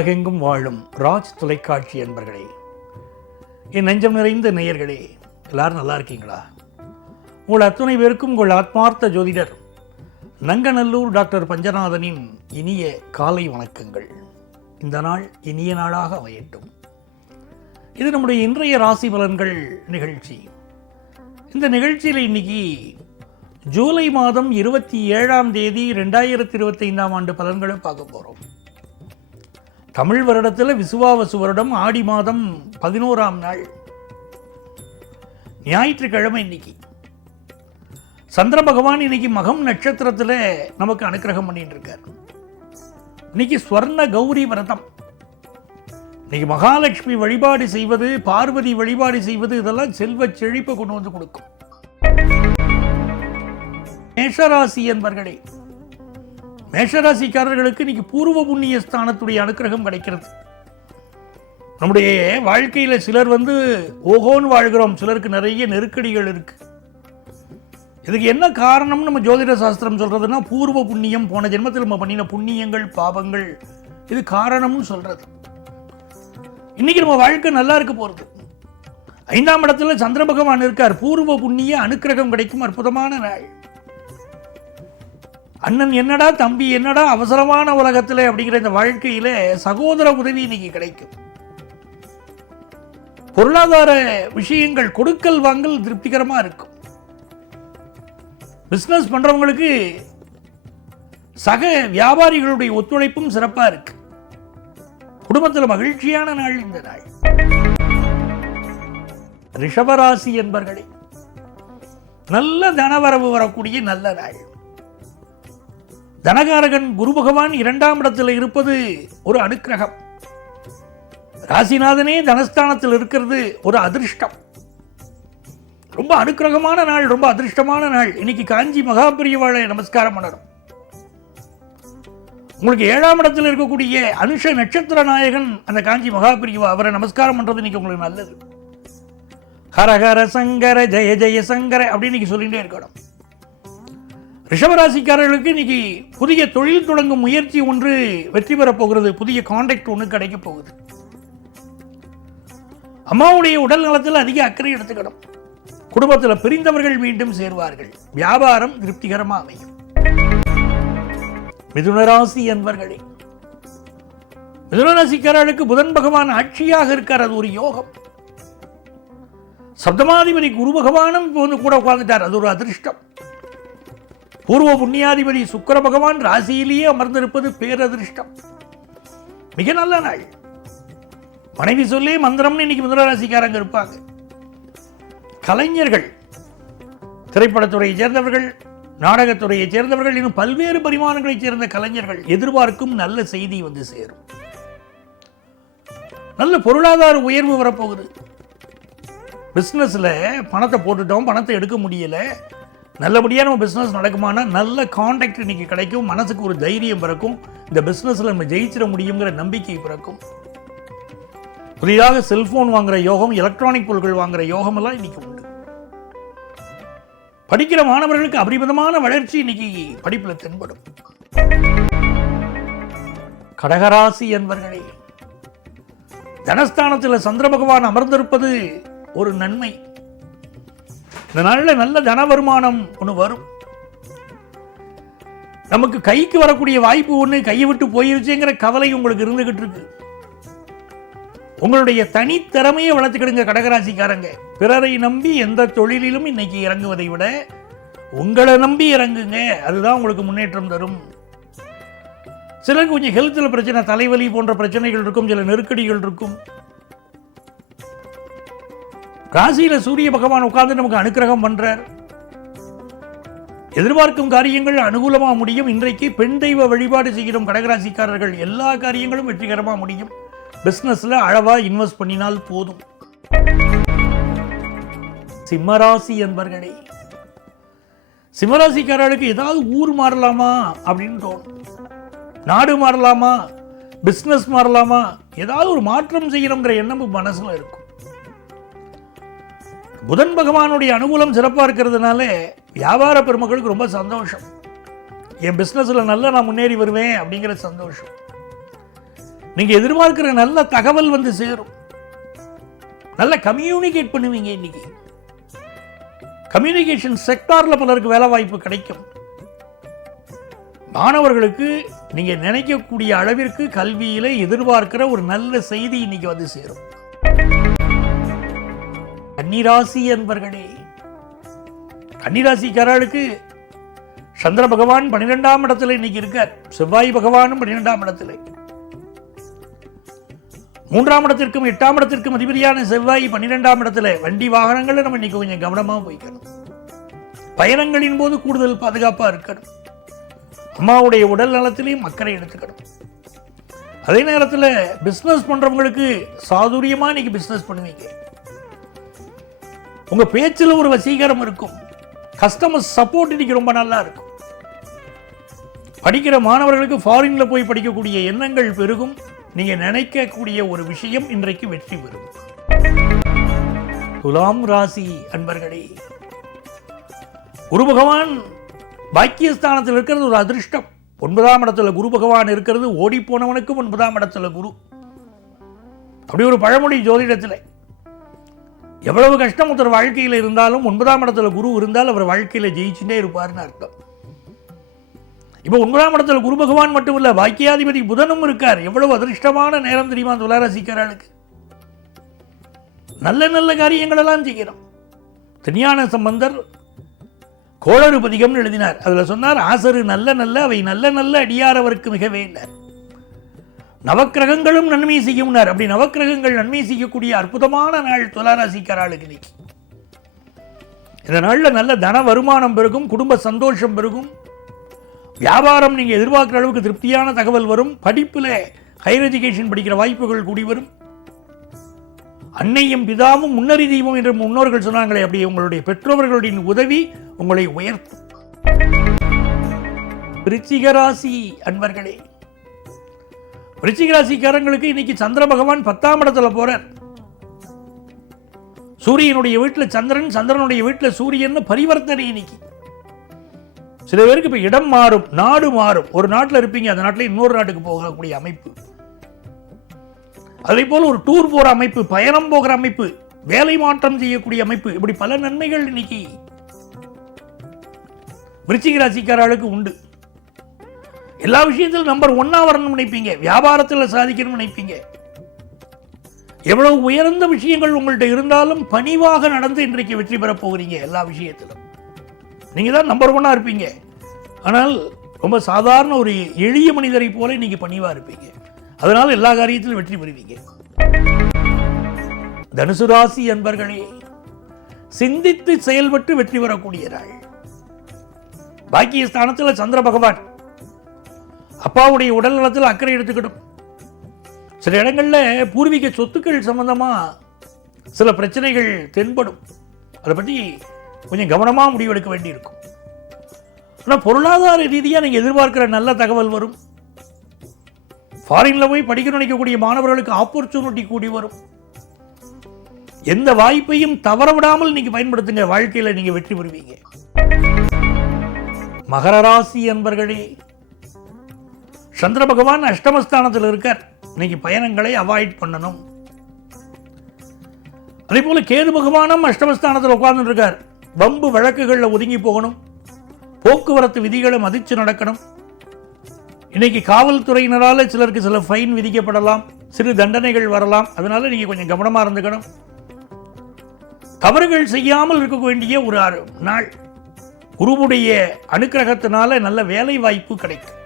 உலகெங்கும் வாழும் ராஜ் தொலைக்காட்சி என்பர்களே என் நெஞ்சம் நிறைந்த நேயர்களே எல்லாரும் நல்லா இருக்கீங்களா? உங்கள் அத்துணை பேருக்கும் உங்கள் ஆத்மார்த்த ஜோதிடர் நங்கநல்லூர் டாக்டர் பஞ்சநாதனின் இனிய காலை வணக்கங்கள். இந்த நாள் இனிய நாளாக அமையட்டும். இது நம்முடைய இன்றைய ராசி பலன்கள் நிகழ்ச்சி. இந்த நிகழ்ச்சியில் இன்னைக்கு ஜூலை மாதம் இருபத்தி ஏழாம் தேதி ரெண்டாயிரத்தி இருபத்தைந்தாம் ஆண்டு பலன்களை பார்க்க போகிறோம் தமிழ் வருடத்தில் விசுவாவசு வருடம் ஆடி மாதம் பதினோராம் நாள். ஞாயிற்றுக்கிழமை இன்னைக்கு. சந்திர பகவான் இன்னைக்கு மகம் நட்சத்திரத்தில் நமக்கு அனுக்கிரகம் பண்ணிட்டு இருக்கார் இன்னைக்கு ஸ்வர்ண கௌரி விரதம். இன்னைக்கு மகாலட்சுமி வழிபாடு செய்வது பார்வதி வழிபாடு செய்வது இதெல்லாம் செல்வ செழிப்பை கொண்டு வந்து கொடுக்கும். மேஷராசி என்பர்களே மேஷராசிக்காரர்களுக்கு இன்னைக்கு பூர்வ புண்ணிய ஸ்தானத்துடைய அனுக்கிரகம் கிடைக்கிறது. நம்முடைய வாழ்க்கையில் சிலர் வந்து ஓஹோன்னு வாழ்கிறோம். சிலருக்கு நிறைய நெருக்கடிகள் இருக்கு. இதுக்கு என்ன காரணம் நம்ம ஜோதிட சாஸ்திரம் சொல்றதுன்னா பூர்வ புண்ணியம் போன ஜென்மத்தில் நம்ம பண்ணின புண்ணியங்கள் பாவங்கள் இது காரணம்னு சொல்றது. இன்னைக்கு நம்ம வாழ்க்கை நல்லா இருக்க போறது. ஐந்தாம் இடத்துல சந்திர பகவான் இருக்கார். பூர்வ புண்ணிய அனுக்கிரகம் கிடைக்கும். அற்புதமான நாள். அண்ணன் என்னடா தம்பி என்னடா அவசரமான உலகத்தில் அப்படிங்கிற இந்த வாழ்க்கையில சகோதர உதவி இன்னைக்கு கிடைக்கும். பொருளாதார விஷயங்கள் கொடுக்கல் வாங்கல் திருப்திகரமா இருக்கும். பிசினஸ் பண்றவங்களுக்கு சக வியாபாரிகளுடைய ஒத்துழைப்பும் சிறப்பா இருக்கு. குடும்பத்தில் மகிழ்ச்சியான நாள் இந்த நாள். ரிஷபராசி என்பர்களே நல்ல தனவரவு வரக்கூடிய நல்ல நாள். தனகாரகன் குரு பகவான் இரண்டாம் இடத்தில் இருப்பது ஒரு அனுக்கிரகம். ராசிநாதனே தனஸ்தானத்தில் இருக்கிறது ஒரு அதிர்ஷ்டம். ரொம்ப அனுக்கிரகமான நாள் ரொம்ப அதிர்ஷ்டமான நாள். இன்னைக்கு காஞ்சி மகாபிரியவாளை நமஸ்காரம் பண்ணணும். உங்களுக்கு ஏழாம் இடத்தில் இருக்கக்கூடிய அனுஷ நட்சத்திர நாயகன் அந்த காஞ்சி மகாபிரிவா அவரை நமஸ்காரம் பண்றது இன்னைக்கு உங்களுக்கு நல்லது. ஹரஹர சங்கர ஜெய ஜெய சங்கர அப்படின்னு இன்னைக்கு சொல்லிகிட்டே இருக்கணும். ரிஷபராசிக்காரர்களுக்கு இன்னைக்கு புதிய தொழில் தொடங்கும் முயற்சி ஒன்று வெற்றி பெறப் போகிறது. புதிய கான்டாக்ட் ஒன்று கிடைக்க போகுது. அம்மாவுடைய உடல் நலத்தில் அதிக அக்கறை எடுத்துக்கணும். குடும்பத்தில் பிரிந்தவர்கள் மீண்டும் சேர்வார்கள். வியாபாரம் திருப்திகரமாக அமையும். மிதுனராசி என்பர்களே மிதுனராசிக்காரர்களுக்கு புதன் பகவான் ஆட்சியாக இருக்கார். அது ஒரு யோகம். சப்தமாதிபதி குரு பகவானும் இப்போ வந்து கூட உட்கார்ந்துட்டார். அது ஒரு அதிர்ஷ்டம். பூர்வ புண்ணியாதிபதி சுக்கர பகவான் ராசியிலேயே அமர்ந்திருப்பது பேரதிர்ஷ்டம். மிக நல்ல நாள். மனைவி சொல்லி மந்திரம்னு இன்னைக்கு மிதுனராசிக்காரங்க இருப்பாங்க. கலைஞர்கள் திரைப்படத்துறையை சேர்ந்தவர்கள் நாடகத்துறையை சேர்ந்தவர்கள் இன்னும் பல்வேறு பரிமாணங்களைச் சேர்ந்த கலைஞர்கள் எதிர்பார்க்கும் நல்ல செய்தி வந்து சேரும். நல்ல பொருளாதார உயர்வு வரப்போகுது. பிஸ்னஸில் பணத்தை போட்டுட்டோம் பணத்தை எடுக்க முடியல. நல்லபடியாக நம்ம பிஸ்னஸ் நடக்குமானா நல்ல காண்டாக்ட் இன்னைக்கு கிடைக்கும். மனசுக்கு ஒரு தைரியம் பிறக்கும். இந்த பிஸ்னஸில் நம்ம ஜெயிச்சிட முடியுங்கிற நம்பிக்கை பிறக்கும். புதிதாக செல்போன் வாங்குற யோகம் எலக்ட்ரானிக் பொருட்கள் வாங்குற யோகம் எல்லாம் இன்னைக்கு உண்டு. படிக்கிற மாணவர்களுக்கு அபரிமிதமான வளர்ச்சி இன்னைக்கு படிப்புல தென்படும். கடகராசி என்பர்களே தனஸ்தானத்தில் சந்திர பகவான் அமர்ந்திருப்பது ஒரு நன்மை. இந்த நாளில் நல்ல தன வருமானம் ஒன்று வரும். நமக்கு கைக்கு வரக்கூடிய வாய்ப்பு ஒன்று கையை விட்டு போயிருச்சுங்கிற கவலை உங்களுக்கு இருந்துகிட்டு இருக்கு. உங்களுடைய தனித்திறமையை வளர்த்துக்கிடுங்க கடகராசிக்காரங்க. பிறரை நம்பி எந்த தொழிலிலும் இன்னைக்கு இறங்குவதை விட உங்களை நம்பி இறங்குங்க அதுதான் உங்களுக்கு முன்னேற்றம் தரும். சிலருக்கு கொஞ்சம் ஹெல்த்தில் பிரச்சனை தலைவலி போன்ற பிரச்சனைகள் இருக்கும் சில நெருக்கடிகள் இருக்கும். ராசியில சூரிய பகவான் உட்கார்ந்து நமக்கு அனுக்கிரகம் பண்றார். எதிர்பார்க்கும் காரியங்கள் அனுகூலமா முடியும். இன்றைக்கு பெண் தெய்வ வழிபாடு செய்கிறோம் கடகராசிக்காரர்கள். எல்லா காரியங்களும் வெற்றிகரமா முடியும். பிஸ்னஸில் அளவா இன்வெஸ்ட் பண்ணினால் போதும். சிம்மராசி என்பர்களே சிம்மராசிக்காரர்களுக்கு ஏதாவது ஊர் மாறலாமா அப்படின்னு தோணும். நாடு மாறலாமா? பிஸ்னஸ் மாறலாமா? ஏதாவது ஒரு மாற்றம் செய்யணுங்கிற எண்ணம் மனசுல இருக்கும். புதன் பகவானுடைய அனுகூலம் சிறப்பாக இருக்கிறதுனால வியாபார பெருமக்களுக்கு ரொம்ப சந்தோஷம். என் பிஸ்னஸில் நல்லா நான் முன்னேறி வருவேன் அப்படிங்கிற சந்தோஷம். நீங்க எதிர்பார்க்கிற நல்ல தகவல் வந்து சேரும். நல்ல கம்யூனிகேட் பண்ணுவீங்க இன்னைக்கு. கம்யூனிகேஷன் செக்டார்ல பலருக்கு வேலை வாய்ப்பு கிடைக்கும். மாணவர்களுக்கு நீங்க நினைக்கக்கூடிய அளவிற்கு கல்வியில எதிர்பார்க்கிற ஒரு நல்ல செய்தி இன்னைக்கு வந்து சேரும். கன்னிராசி என்பர்களே. கன்னிராசிக்காரர்களுக்கு சந்திர பகவான் பன்னிரெண்டாம் இடத்துல இன்னைக்கு இருக்கார். செவ்வாய் பகவானும் பன்னிரெண்டாம் இடத்துல. மூன்றாம் இடத்திற்கும் எட்டாம் இடத்திற்கும் அதிபதியான செவ்வாய் பன்னிரெண்டாம் இடத்துல. வண்டி வாகனங்களை நம்ம இன்னைக்கு கொஞ்சம் கவனமா போய்க்கணும். பயணங்களின் போது கூடுதல் பாதுகாப்பா இருக்கணும். அம்மாவுடைய உடல் நலத்திலையும் அக்கறை எடுத்துக்கணும். அதே நேரத்தில் பிஸ்னஸ் பண்றவங்களுக்கு சாதுரியமா இன்னைக்கு பிஸ்னஸ் பண்ணுவீங்க. உங்க பேச்சில் ஒரு வசீகரம் இருக்கும். கஸ்டமர் சப்போர்ட் இன்னைக்கு ரொம்ப நல்லா இருக்கும். படிக்கிற மாணவர்களுக்கு ஃபாரின்ல போய் படிக்கக்கூடிய எண்ணங்கள் பெருகும். நீங்க நினைக்கக்கூடிய ஒரு விஷயம் இன்றைக்கு வெற்றி பெறும். துலாம் ராசி அன்பர்களே குரு பகவான் பாக்கியஸ்தானத்தில் இருக்கிறது ஒரு அதிர்ஷ்டம். ஒன்பதாம் இடத்துல குரு பகவான் இருக்கிறது ஓடி போனவனுக்கும் ஒன்பதாம் இடத்துல குரு. அப்படி ஒரு பழமொழி ஜோதிடத்தில். எவ்வளவு கஷ்டம் ஒருத்தர் வாழ்க்கையில் இருந்தாலும் ஒன்பதாம் இடத்துல குரு இருந்தால் அவர் வாழ்க்கையில் ஜெயிச்சுட்டே இருப்பார்னு அர்த்தம். இப்போ ஒன்பதாம் இடத்துல குரு பகவான் மட்டும் இல்ல பாக்கியாதிபதி புதனும் இருக்கார். எவ்வளவு அதிர்ஷ்டமான நேரம் தெரியுமா துளாராசிக்காரர்களுக்கு? நல்ல நல்ல காரியங்களெல்லாம் செய்கிறோம் திருஞான சம்பந்தர் கோளறு பதிகம்னு எழுதினார். அதுல சொன்னார் ஆசரு நல்ல நல்ல அவை நல்ல நல்ல அடியாரவருக்கு மிகவே வேண்டார் நவக்கிரகங்களும் நன்மை செய்யும்னார். அப்படி நவக்கிரகங்கள் நன்மை செய்யக்கூடிய அற்புதமான நாள் துளாராசிக்காராளுக்கு இன்னைக்கு. இந்த நாளில் நல்ல தன வருமானம் பெருகும் குடும்ப சந்தோஷம் பெருகும். வியாபாரம் நீங்கள் எதிர்பார்க்குற அளவுக்கு திருப்தியான தகவல் வரும். படிப்பில் ஹையர் எஜுகேஷன் படிக்கிற வாய்ப்புகள் கூடி வரும். அன்னையும் பிதாவும் முன்னறி தெய்வம் என்று முன்னோர்கள் சொன்னாங்களே அப்படி உங்களுடைய பெற்றோர்களுடைய உதவி உங்களை உயர்த்தும். விருச்சிக ராசி அன்பர்களே விருச்சிக ராசிக்காரங்களுக்கு இன்னைக்கு சந்திர பகவான் பத்தாம் இடத்துல போறார். சூரியனுடைய வீட்டில் சந்திரன் சந்திரனுடைய வீட்டில் சூரியன் பரிவர்த்தனை இன்னைக்கு. சில பேருக்கு இப்போ இடம் மாறும் நாடு மாறும். ஒரு நாட்டில் இருப்பீங்க அந்த நாட்டில் இன்னொரு நாட்டுக்கு போகக்கூடிய அமைப்பு. அதே போல் ஒரு டூர் போகிற அமைப்பு பயணம் போகிற அமைப்பு வேலை மாற்றம் செய்யக்கூடிய அமைப்பு இப்படி பல நன்மைகள் இன்னைக்கு. விருச்சிக ராசிக்காரர்களுக்கு உண்டு. எல்லா விஷயத்திலும் நம்பர் ஒன்னா வரணும்னு நினைப்பீங்க. வியாபாரத்தில் சாதிக்கணும்னு நினைப்பீங்க. எவ்வளவு உயர்ந்த விஷயங்கள் உங்கள்கிட்ட இருந்தாலும் பணிவாக நடந்து இன்றைக்கு வெற்றி பெறப் போகிறீங்க எல்லா விஷயத்திலும். நீங்கள் தான் நம்பர் ஒன்னாக இருப்பீங்க. ஆனால் ரொம்ப சாதாரண ஒரு எளிய மனிதரை போல இன்னைக்கு பணிவாக இருப்பீங்க. அதனால் எல்லா காரியத்திலும் வெற்றி பெறுவீங்க. தனுசு ராசி என்பர்களே சிந்தித்து செயல்பட்டு வெற்றி பெறக்கூடிய நாள். பாக்கிய ஸ்தானத்தில் சந்திர பகவான். அப்பாவுடைய உடல் நலத்தில் அக்கறை எடுத்துக்கிடும். சில இடங்கள்ல பூர்வீக சொத்துக்கள் சம்பந்தமா சில பிரச்சனைகள் தென்படும். அதை பற்றி கொஞ்சம் கவனமா முடிவெடுக்க வேண்டியிருக்கும். ஆனால் பொருளாதார ரீதியாக நீங்கள் எதிர்பார்க்கிற நல்ல தகவல் வரும். ஃபாரின்ல போய் படிக்க நினைக்கக்கூடிய மாணவர்களுக்கு ஆப்பர்ச்சுனிட்டி கூடி வரும். எந்த வாய்ப்பையும் தவற விடாமல் நீங்க பயன்படுத்துங்க. வாழ்க்கையில நீங்க வெற்றி பெறுவீங்க. மகர ராசி என்பர்களே சந்திர பகவான் அஷ்டமஸ்தானத்தில் இருக்கார். இன்னைக்கு பயணங்களை அவாய்ட் பண்ணணும். அதே போல கேது பகவானும் அஷ்டமஸ்தானத்தில் உட்கார்ந்துட்டு இருக்கார் வம்பு வழக்குகளில் ஒதுங்கி போகணும். போக்குவரத்து விதிகளை மதித்து நடக்கணும். இன்னைக்கு காவல்துறையினரால் சிலருக்கு சில ஃபைன் விதிக்கப்படலாம். சிறு தண்டனைகள் வரலாம். அதனால நீங்கள் கொஞ்சம் கவனமாக இருந்துக்கணும். தவறுகள் செய்யாமல் இருக்க வேண்டிய ஒரு நாள். குருவுடைய அனுக்கிரகத்தினால நல்ல வேலை வாய்ப்பு கிடைக்கும்.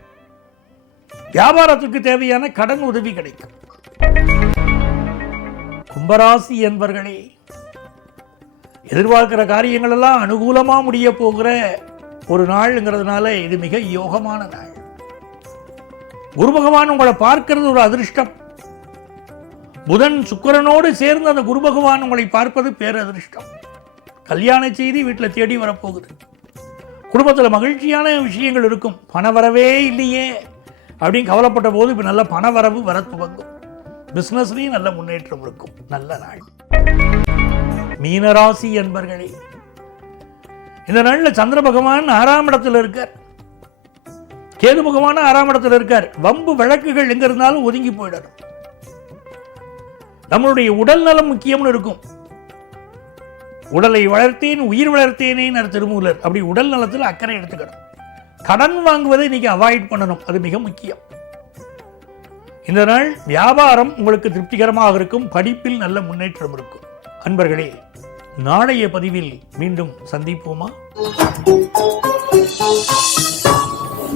வியாபாரத்துக்கு தேவையான கடன் உதவி கிடைக்கும். கும்பராசி என்பர்களே எதிர்பார்க்கிற காரியங்கள் எல்லாம் அனுகூலமா முடிய போகிற ஒரு நாள்ங்கிறதுனால இது மிக யோகமான நாள். குரு பகவான் உங்களை பார்க்கிறது ஒரு அதிர்ஷ்டம். புதன் சுக்கிரனோடு சேர்ந்து அந்த குரு பகவான் உங்களை பார்ப்பது பேரதிர்ஷ்டம். கல்யாண செய்தி வீட்டில் தேடி வரப்போகுது. குடும்பத்தில் மகிழ்ச்சியான விஷயங்கள் இருக்கும். பணவரவே இல்லையே. அப்படின்னு கவலைப்பட்ட போது இப்போ நல்ல பண வரவு வர துவங்கும். பிஸ்னஸ்லேயும் நல்ல முன்னேற்றம் இருக்கும். நல்ல நாள். மீனராசி என்பர்களே இந்த நாளில் சந்திர பகவான் ஆறாம் இடத்தில் இருக்கார். கேதுமுகமான ஆறாம் இடத்தில் இருக்கார். வம்பு வழக்குகள் எங்க இருந்தாலும் ஒதுங்கி போயிடணும். நம்மளுடைய உடல் நலம் முக்கியம்னு இருக்கும். உடலை வளர்த்தேன் உயிர் வளர்த்தேனே திருமூலர். அப்படி உடல் நலத்தில் அக்கறை எடுத்துக்கணும். கடன் வாங்குவதை இன்னைக்கு அவாய்ட் பண்ணணும். அது மிக முக்கியம். இந்த நாள் வியாபாரம் உங்களுக்கு திருப்திகரமாக இருக்கும். படிப்பில் நல்ல முன்னேற்றம் இருக்கும். அன்பர்களே நாளைய பதிவில் மீண்டும் சந்திப்போமா?